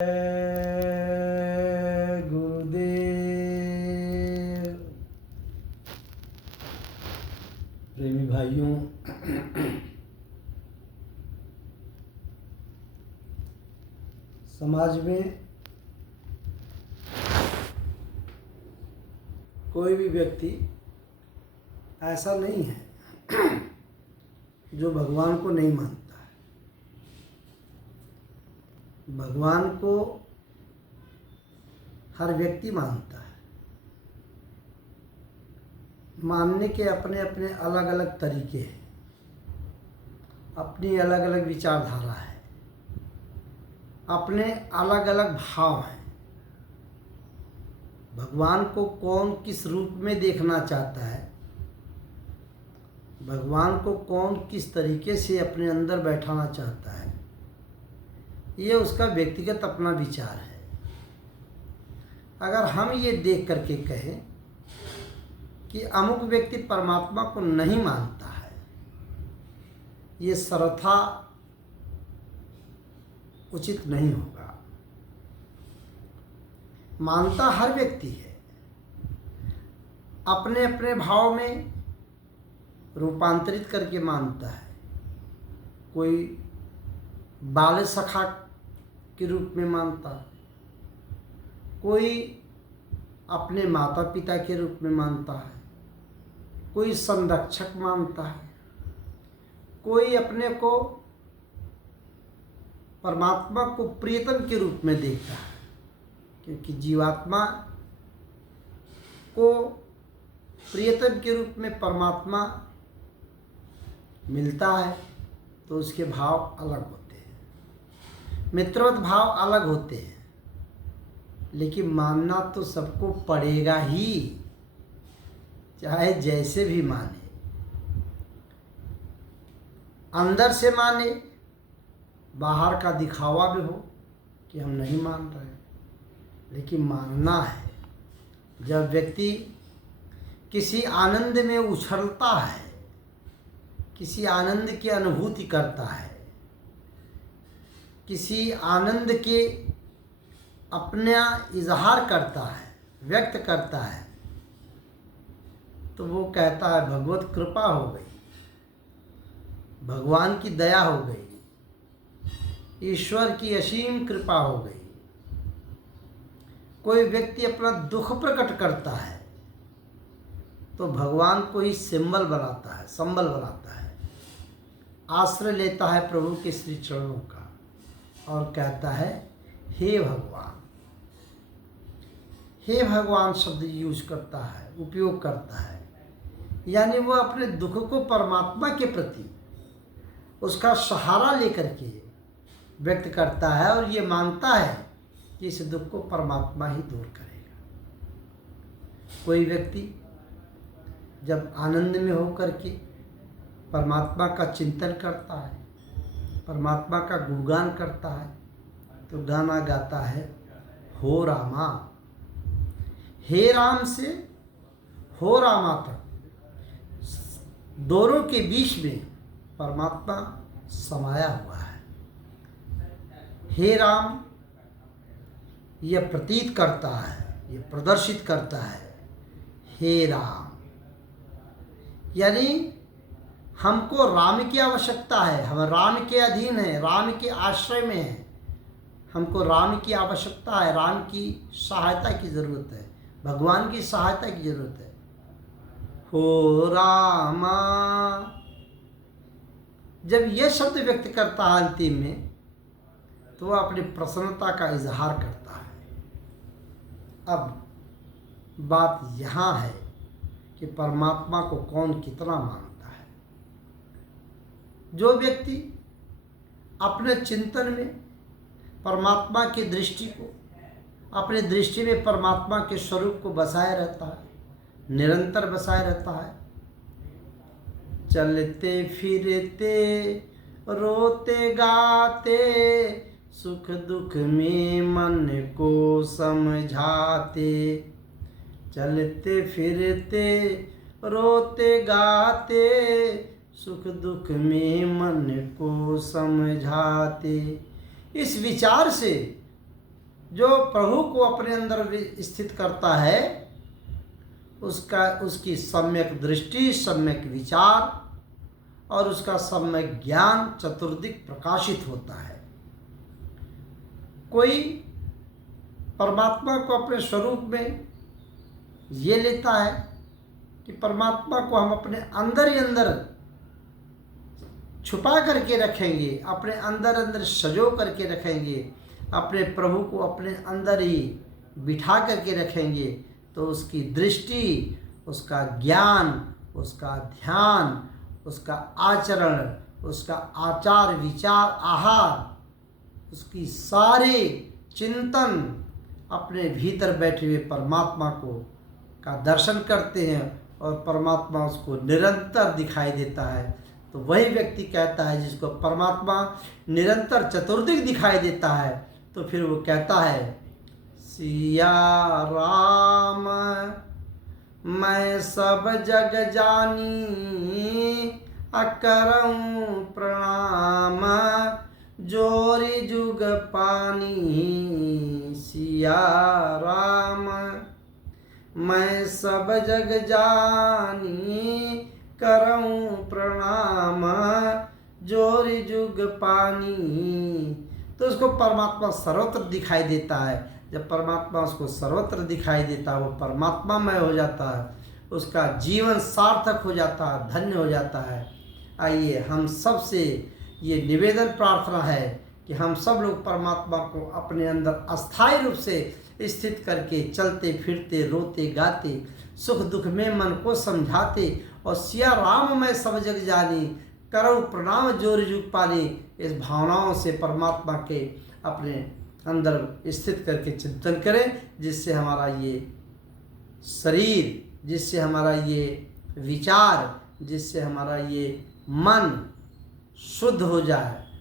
गुरुदेव। प्रेमी भाइयों, समाज में कोई भी व्यक्ति ऐसा नहीं है जो भगवान को नहीं मानता है। भगवान को हर व्यक्ति मानता है। मानने के अपने अपने अलग अलग तरीके हैं, अपनी अलग अलग विचारधारा है, अपने अलग अलग भाव हैं। भगवान को कौन किस रूप में देखना चाहता है, भगवान को कौन किस तरीके से अपने अंदर बैठाना चाहता है, ये उसका व्यक्तिगत अपना विचार है। अगर हम ये देख करके कहें कि अमुक व्यक्ति परमात्मा को नहीं मानता है, ये सर्वथा उचित नहीं होगा। मानता हर व्यक्ति है, अपने अपने भाव में रूपांतरित करके मानता है। कोई बाल सखा के रूप में मानता है, कोई अपने माता पिता के रूप में मानता है, कोई संरक्षक मानता है, कोई अपने को परमात्मा को प्रियतम के रूप में देखता है। क्योंकि जीवात्मा को प्रियतम के रूप में परमात्मा मिलता है तो उसके भाव अलग होते हैं, मित्रवत भाव अलग होते हैं, लेकिन मानना तो सबको पड़ेगा ही, चाहे जैसे भी माने। अंदर से माने, बाहर का दिखावा भी हो कि हम नहीं मान रहे, लेकिन मानना है। जब व्यक्ति किसी आनंद में उछलता है, किसी आनंद की अनुभूति करता है, किसी आनंद के अपना इजहार करता है, व्यक्त करता है, तो वो कहता है भगवत कृपा हो गई, भगवान की दया हो गई, ईश्वर की असीम कृपा हो गई। कोई व्यक्ति अपना दुख प्रकट करता है तो भगवान को ही सिंबल बनाता है, संबल बनाता है, आश्रय लेता है प्रभु के श्री चरणों का और कहता है हे भगवान। हे भगवान शब्द यूज करता है, उपयोग करता है, यानी वो अपने दुख को परमात्मा के प्रति उसका सहारा लेकर के व्यक्त करता है और ये मानता है कि इस दुख को परमात्मा ही दूर करेगा। कोई व्यक्ति जब आनंद में होकर के परमात्मा का चिंतन करता है, परमात्मा का गुणगान करता है, तो गाना गाता है हो रामा। हे राम से हो रामा तक दोनों के बीच में परमात्मा समाया हुआ है। हे राम यह प्रतीत करता है, यह प्रदर्शित करता है हे राम, यानी हमको राम की आवश्यकता है, हम राम के अधीन हैं, राम के आश्रय में हैं, हमको राम की आवश्यकता है, राम की सहायता की ज़रूरत है, भगवान की सहायता की ज़रूरत है। हो रामा जब यह शब्द व्यक्त करता है अंतिम में, तो वह अपनी प्रसन्नता का इजहार करता है। अब बात यहाँ है कि परमात्मा को कौन कितना मानता है। जो व्यक्ति अपने चिंतन में परमात्मा की दृष्टि को, अपनी दृष्टि में परमात्मा के स्वरूप को बसाए रहता है, निरंतर बसाए रहता है, चलते फिरते रोते गाते सुख दुख में मन को समझाते, चलते फिरते रोते गाते सुख दुख में मन को समझाते। इस विचार से जो प्रभु को अपने अंदर स्थित करता है उसकी सम्यक दृष्टि, सम्यक विचार और उसका सम्यक ज्ञान चतुर्दिक प्रकाशित होता है। कोई परमात्मा को अपने स्वरूप में ये लेता है कि परमात्मा को हम अपने अंदर ही अंदर छुपा करके रखेंगे, अपने अंदर अंदर सजो करके रखेंगे, अपने प्रभु को अपने अंदर ही बिठा करके रखेंगे, तो उसकी दृष्टि, उसका ज्ञान, उसका ध्यान, उसका आचरण, उसका आचार विचार आहार, उसकी सारे चिंतन अपने भीतर बैठे हुए परमात्मा को का दर्शन करते हैं और परमात्मा उसको निरंतर दिखाई देता है। तो वही व्यक्ति कहता है, जिसको परमात्मा निरंतर चतुर्दिक दिखाई देता है, तो फिर वो कहता है सिया राम मैं सब जग जानी अकरऊं प्रणाम जोरी जुग पानी। सिया राम मैं सब जग जानी करऊं प्रणाम जोरी जुग पानी। तो उसको परमात्मा सर्वत्र दिखाई देता है। जब परमात्मा उसको सर्वत्र दिखाई देता है, वो परमात्मामय हो जाता है, उसका जीवन सार्थक हो जाता है, धन्य हो जाता है। आइए हम सब से ये निवेदन प्रार्थना है कि हम सब लोग परमात्मा को अपने अंदर अस्थायी रूप से स्थित करके चलते फिरते रोते गाते सुख दुख में मन को समझाते और सिया राम मैं सब जग जानी करो प्रणाम जोर जुग पानी, इस भावनाओं से परमात्मा के अपने अंदर स्थित करके चिंतन करें, जिससे हमारा ये शरीर, जिससे हमारा ये विचार, जिससे हमारा ये मन शुद्ध हो जाए।